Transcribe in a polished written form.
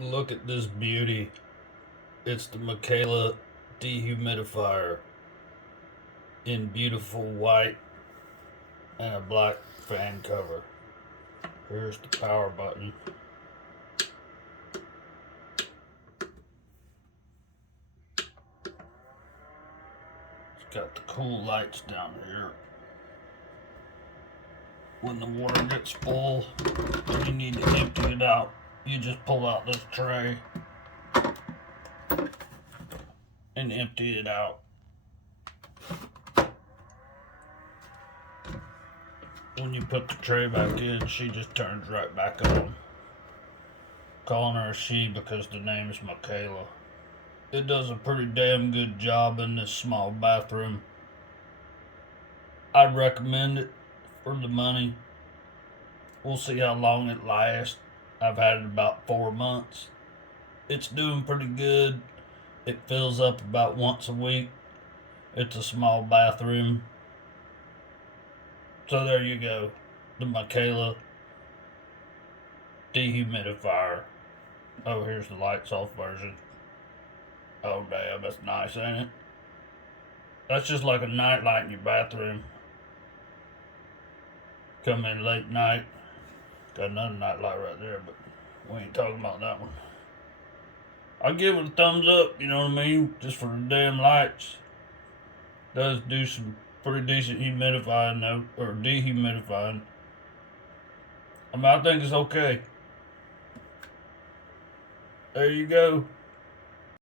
Look at this beauty. It's the MAKAYLA dehumidifier in beautiful white and a black fan cover. Here's the power button. It's got the cool lights down here. When the water gets full and you need to empty it out, you just pull out this tray and empty it out. When you put the tray back in, she just turns right back on. Calling her a she because the name is MAKAYLA. It does a pretty damn good job in this small bathroom. I'd recommend it for the money. We'll see how long it lasts. I've had it about 4 months. It's doing pretty good. It fills up about once a week. It's a small bathroom. So there you go. The MAKAYLA dehumidifier. Oh, here's the lights off version. Oh damn, that's nice, ain't it? That's just like a night light in your bathroom. Come in late night. Got another night light right there, but we ain't talking about that one. I'll give it a thumbs up, you know what I mean? Just for the damn lights. Does do some pretty decent humidifying though, or dehumidifying. I mean, I think it's okay. There you go.